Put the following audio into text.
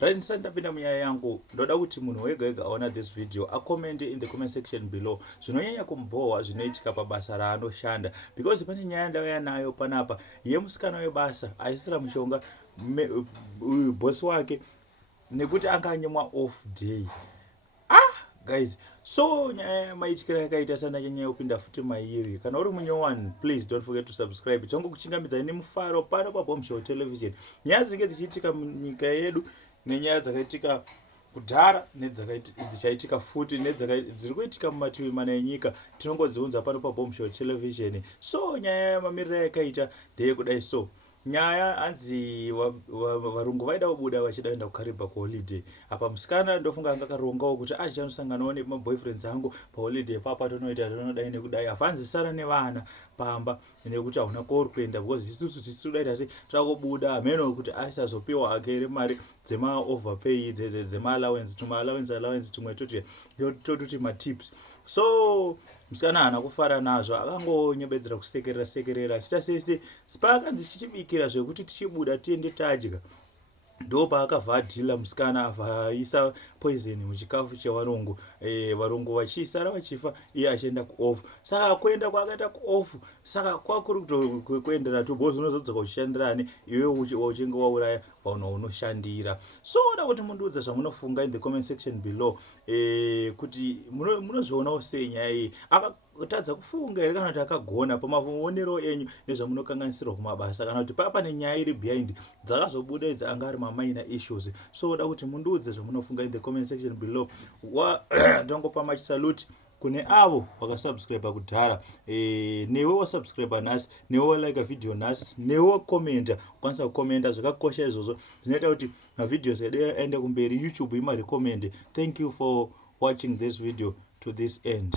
Right, ndisandapinda munyaya yangu ndoda kuti munhu wega wega aona this video acomment in the comment section below zvinonyanya kumbohwa zvinoitika pabasa raanoshanda, because pane nyaya ndauya nayo panapa yemusikana webasa Aisira Mushonga, bosi wake, nekuti anga anyemwa off day. Guys, so nyaya maitikira yakaita sandanyanya kupinda futi mairi. Kana uri munyowani, please don't forget to subscribe. Tongo kuchingamidza nemufaro pano paBombshell Television. Nyaya dzinenge dzichiitika munyika yedu nenyaya dzakaitika kudhara nedzichaitika futi nedziri kuitika mumativi mana enyika tinongodziunza pano paBombshell Television. So nyaya yamamiriro yakaita ndeyekudai. So nyaya hanzi varungu vaida kubuda vachida kuenda kukaribha kuholiday. Apa musikana ndofunga anga akarongawo kuti achanosanganawo nemaboyfriends angu paholiday papa tonoita tonodai nekudai. Hafanzi sara nevana pamba nekuti hauna kori kuenda, because isusu tisikudaita sei takubuda hameno kuti aisazopiwa akere mari dzemaoverpay dzemaallowance, allowance tumwe tototi matips. So musikana haana kufara nazvo, akangonyebedzera kusekerera achita sese paakanzi chichibikira zvekuti tichibuda tiende tadya, ndo paakavha dhila musikana avhaisa poison muchikafu chevarungu, varungu vachisara vachifa iye achienda kuoff. Saka kuenda kwaakaita kuoff, saka kwakuri kuendera tu bozi unozodzoka uchishandirani iwe uchinge wauraya vanhu unoshandira. So oda kuti mundiudza zvamunofunga in the comment section below, kuti munozvionawo sei nyaya iyi. Akatadza kufunga here kana kuti akagona pamaonero enyu nezvamunokanganisirwa kumabasa, kana kuti pane nyaya iri behind dzakazobuda idzi anga ari mamaina issues. So oda kuti mundiudze zvamunofunga in the comment section below. Ndongopa much salute kune avo vakasubscribe kudhara, newe wasubscribe nhasi, newe like video nhasi, newe commenta, ukwanisa kukomenta zvakakosha izvozvo zvinoita kuti mavideos edu aende kumberi, YouTube imarecommend. Thank you for watching this video to this end.